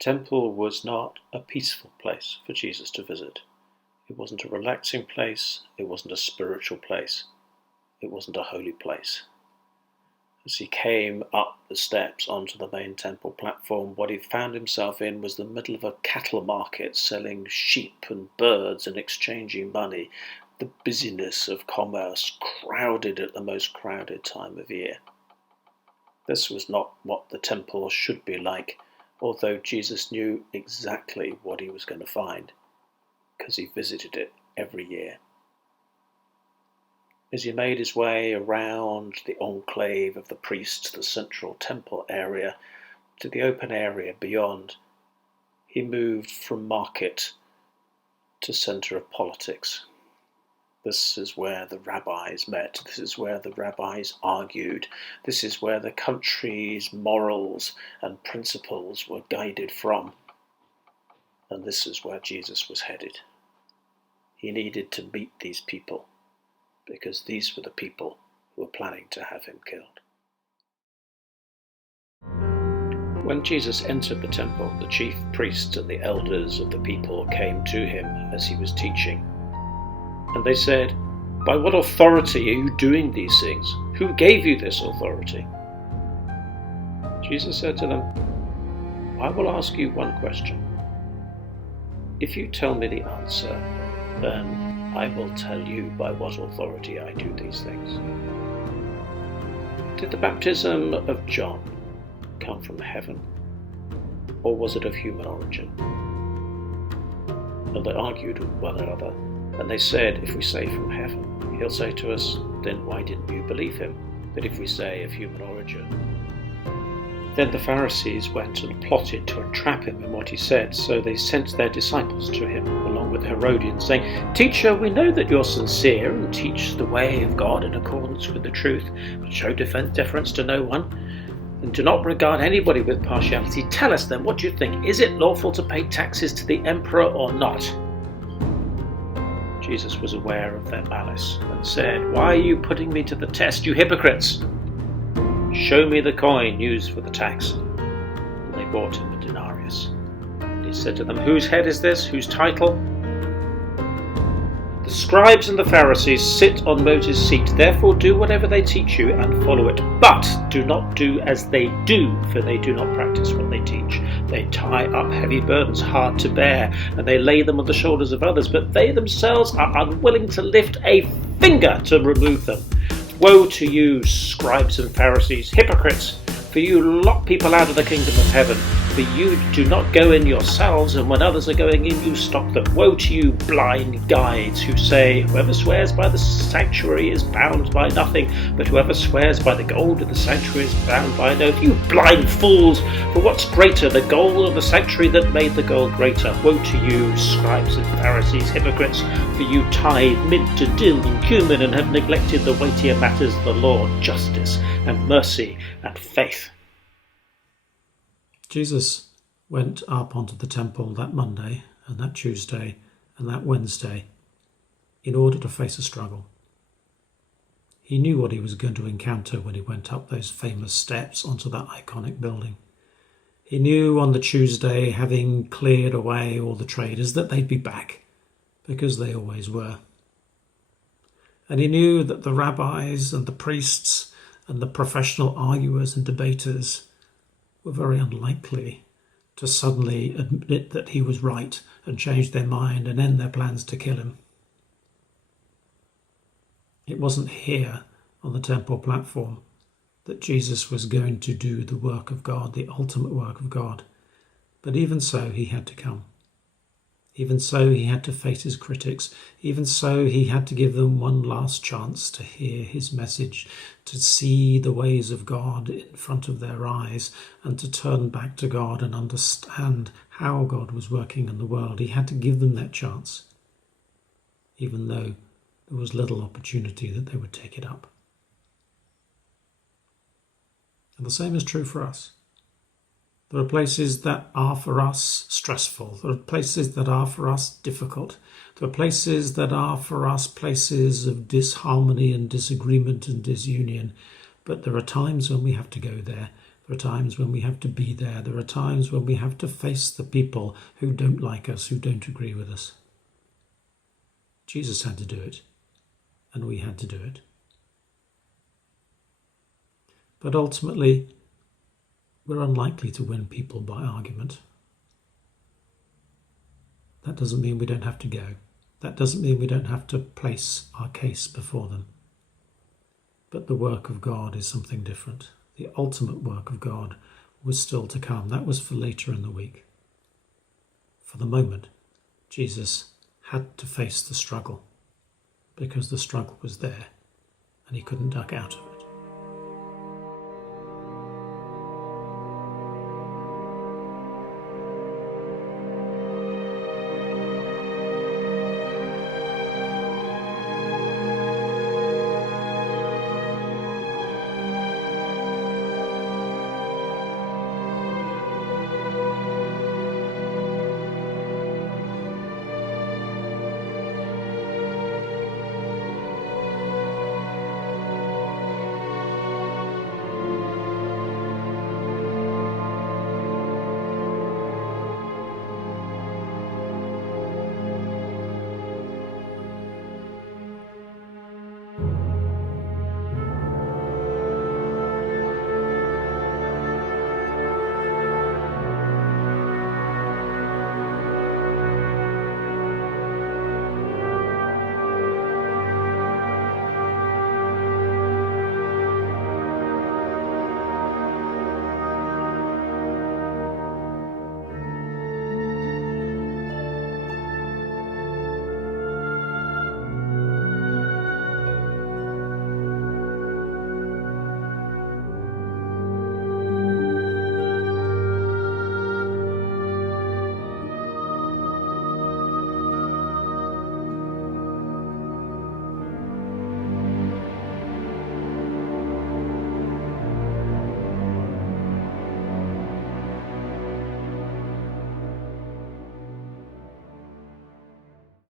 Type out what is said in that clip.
temple was not a peaceful place for Jesus to visit. It wasn't a relaxing place. It wasn't a spiritual place. It wasn't a holy place. As he came up the steps onto the main temple platform, what he found himself in was the middle of a cattle market, selling sheep and birds and exchanging money. The busyness of commerce, crowded at the most crowded time of year. This was not what the temple should be like, although Jesus knew exactly what he was going to find, because he visited it every year. As he made his way around the enclave of the priests, the central temple area, to the open area beyond, he moved from market to centre of politics. This is where the rabbis met. This is where the rabbis argued. This is where the country's morals and principles were guided from. And this is where Jesus was headed. He needed to meet these people, because these were the people who were planning to have him killed. When Jesus entered the temple, the chief priests and the elders of the people came to him as he was teaching. And they said, "By what authority are you doing these things? Who gave you this authority?" Jesus said to them, "I will ask you one question. If you tell me the answer, then I will tell you by what authority I do these things. Did the baptism of John come from heaven, or was it of human origin?" And they argued with one another, and they said, "If we say from heaven, he'll say to us, 'Then why didn't you believe him?' But if we say of human origin..." Then the Pharisees went and plotted to entrap him in what he said, so they sent their disciples to him, along with Herodians, saying, "Teacher, we know that you're sincere and teach the way of God in accordance with the truth, but show deference to no one, and do not regard anybody with partiality. Tell us then, what do you think? Is it lawful to pay taxes to the emperor or not?" Jesus was aware of their malice and said, "Why are you putting me to the test, you hypocrites? Show me the coin used for the tax." And they brought him a denarius. And he said to them, "Whose head is this? Whose title?" "The scribes and the Pharisees sit on Moses' seat. Therefore do whatever they teach you and follow it. But do not do as they do, for they do not practice what they teach. They tie up heavy burdens hard to bear, and they lay them on the shoulders of others, but they themselves are unwilling to lift a finger to remove them. Woe to you, scribes and Pharisees, hypocrites! For you lock people out of the kingdom of heaven. For you do not go in yourselves, and when others are going in, you stop them. Woe to you, blind guides, who say, 'Whoever swears by the sanctuary is bound by nothing, but whoever swears by the gold of the sanctuary is bound by an oath.' You blind fools! For what's greater, the gold or the sanctuary that made the gold greater? Woe to you, scribes and Pharisees, hypocrites! For you tithe mint and dill and cumin, and have neglected the weightier matters of the law, justice and mercy and faith." Jesus went up onto the temple that Monday and that Tuesday and that Wednesday in order to face a struggle. He knew what he was going to encounter when he went up those famous steps onto that iconic building. He knew on the Tuesday, having cleared away all the traders, that they'd be back, because they always were. And he knew that the rabbis and the priests and the professional arguers and debaters were very unlikely to suddenly admit that he was right and change their mind and end their plans to kill him. It wasn't here on the temple platform that Jesus was going to do the work of God, the ultimate work of God. But even so, he had to come. Even so, he had to face his critics. Even so, he had to give them one last chance to hear his message, to see the ways of God in front of their eyes, and to turn back to God and understand how God was working in the world. He had to give them that chance, even though there was little opportunity that they would take it up. And the same is true for us. There are places that are for us stressful. There are places that are for us difficult. There are places that are for us places of disharmony and disagreement and disunion. But there are times when we have to go there. There are times when we have to be there. There are times when we have to face the people who don't like us, who don't agree with us. Jesus had to do it, and we had to do it. But ultimately, we're unlikely to win people by argument. That doesn't mean we don't have to go. That doesn't mean we don't have to place our case before them. But the work of God is something different. The ultimate work of God was still to come. That was for later in the week. For the moment, Jesus had to face the struggle because the struggle was there and he couldn't duck out of it.